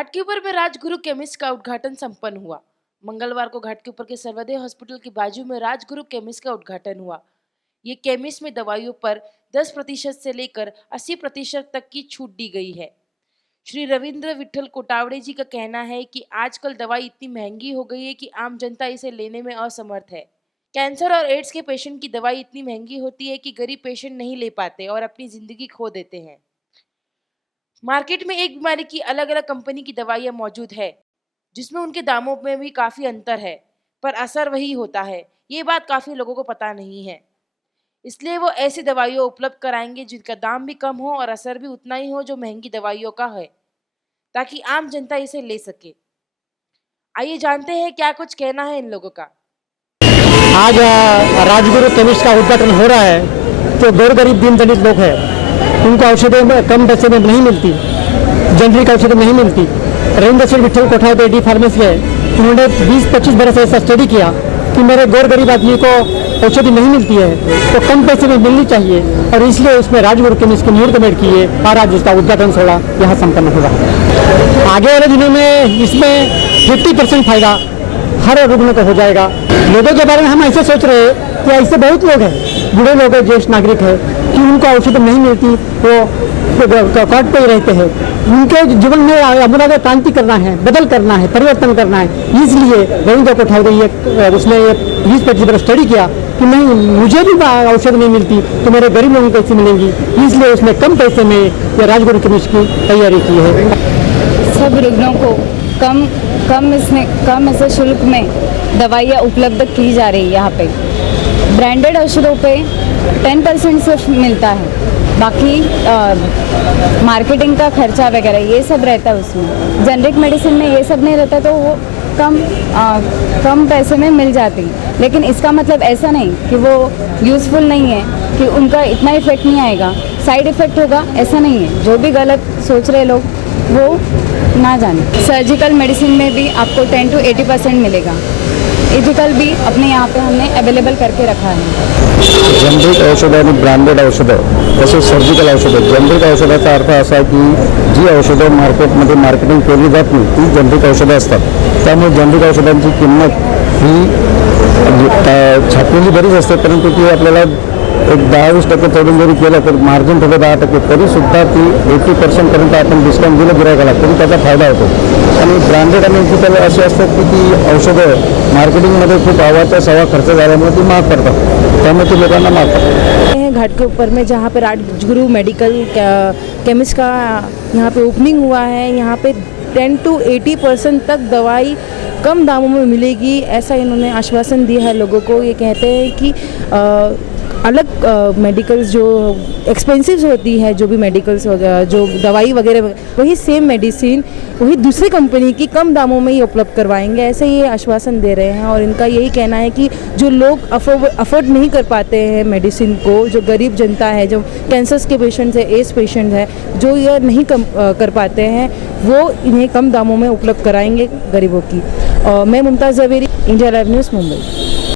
घाट के ऊपर में राजगुरु केमिस्ट का उद्घाटन संपन्न हुआ। मंगलवार को घाट के ऊपर के सर्वोदय हॉस्पिटल के बाजू में राजगुरु केमिस्ट का उद्घाटन हुआ। ये केमिस्ट में दवाइयों पर 10% से लेकर 80% तक की छूट दी गई है। श्री रविंद्र विठल कोटावड़े जी का कहना है कि आजकल दवाई इतनी महंगी हो गई है कि आम जनता इसे लेने में असमर्थ है। कैंसर और एड्स के पेशेंट की दवाई इतनी महंगी होती है कि गरीब पेशेंट नहीं ले पाते और अपनी जिंदगी खो देते हैं। मार्केट में एक बीमारी की अलग अलग कंपनी की दवाइयाँ मौजूद है, जिसमें उनके दामों में भी काफ़ी अंतर है, पर असर वही होता है। ये बात काफ़ी लोगों को पता नहीं है, इसलिए वो ऐसी दवाइयाँ उपलब्ध कराएंगे जिनका दाम भी कम हो और असर भी उतना ही हो जो महंगी दवाइयों का है, ताकि आम जनता इसे ले सके। आइए जानते हैं क्या कुछ कहना है इन लोगों का। आज राजगुरु केमिस्ट का उद्घाटन हो रहा है। जो गौर गरीब दीन दलित लोग हैं उनको औषधें कम पैसे में नहीं मिलती, जनरिक औषधें नहीं मिलती। रविंद्र सिंह विठल कोठावड़े डी फार्मेसी है, उन्होंने 20-25 बरस ऐसा स्टडी किया कि मेरे गौर गरीब आदमी को औषधि नहीं मिलती है तो कम पैसे में मिलनी चाहिए, और इसलिए उसमें राजगुरु केमिस्ट की नींव कमेट की है और आज उसका उद्घाटन सोड़ा यहाँ संपन्न हुआ। आगे वाले दिनों में इसमें 50% फायदा हर रुग्ण को हो जाएगा। लोगों के बारे में हम ऐसे सोच रहे हैं कि ऐसे बहुत लोग हैं, बूढ़े लोग हैं, ज्येष्ठ नागरिक है, कि उनको औषध नहीं मिलती, वो कॉट पे ही रहते हैं। उनके जीवन में अमूलाग्र क्रांति करना है, बदल करना है, परिवर्तन करना है। इसलिए रविंद्र कोठावड़े उसने 20-25 बरस स्टडी किया कि नहीं, मुझे भी औषध नहीं मिलती तो मेरे गरीब लोगों को कैसे मिलेंगी, इसलिए उसने कम पैसे में ये राजगुरु केमिस्ट की तैयारी की है। सब रुग्णों को कम ऐसे शुल्क में दवाइयाँ उपलब्ध की जा रही है। यहाँ पे ब्रांडेड औषधों पे 10% सिर्फ मिलता है, बाकी मार्केटिंग का खर्चा वगैरह ये सब रहता है उसमें। जेनरिक मेडिसिन में ये सब नहीं रहता तो वो कम पैसे में मिल जाती। लेकिन इसका मतलब ऐसा नहीं कि वो यूज़फुल नहीं है, कि उनका इतना इफेक्ट नहीं आएगा, साइड इफ़ेक्ट होगा, ऐसा नहीं है। जो भी गलत सोच रहे लोग वो ना जाने। सर्जिकल मेडिसिन में भी आपको 10 to 80% मिलेगा। इथिकल भी अपने यहाँ पे हमने अवेलेबल करके रखा है। जनरिक औषध आणि ब्रँडेड औषधं तसेच सर्जिकल औषधं। जनरिक औषधाचा अर्थ असा की जी औषधं मार्केटमध्ये मार्केटिंग केली जात नाही ती जनरिक औषधं असतात। त्यामुळे जनरिक औषधांची किंमत ही छापलेली बरीच असते, परंतु ती आपल्याला एक 10-20% चढून जरी केलं तर मार्जिन थोडं 10%, तरीसुद्धा ती 80% पर्यंत आपण डिस्काउंट दिलं गिरायकाला तरी त्याचा फायदा होतो। आणि ब्रँडेड आणि इथिकल असे असतात की ती औषधं मार्केटिंगमध्ये खूप आवाचा सवा खर्च झाल्यामुळे ती महाग पडतात, त्यामुळे ती लोकांना महाग पडतात। घाट के ऊपर में जहाँ पे राजगुरु मेडिकल केमिस्ट का यहाँ पे ओपनिंग हुआ है, यहाँ पे 10 to 80% तक दवाई कम दामों में मिलेगी, ऐसा इन्होंने आश्वासन दिया है लोगों को। ये कहते हैं कि अलग मेडिकल्स जो एक्सपेंसिव होती है, जो भी मेडिकल्स वगैरह जो दवाई वगैरह, वही सेम मेडिसिन वही दूसरी कंपनी की कम दामों में ही उपलब्ध करवाएंगे, ऐसे ये आश्वासन दे रहे हैं। और इनका यही कहना है कि जो लोग अफोर्ड नहीं कर पाते हैं मेडिसिन को, जो गरीब जनता है, जो कैंसर्स के पेशेंट्स है, एड्स पेशेंट है, जो ये नहीं कर पाते हैं, वो इन्हें कम दामों में उपलब्ध कराएंगे गरीबों की। मैं Mumtaz Zaveri, India live news, Mumbai.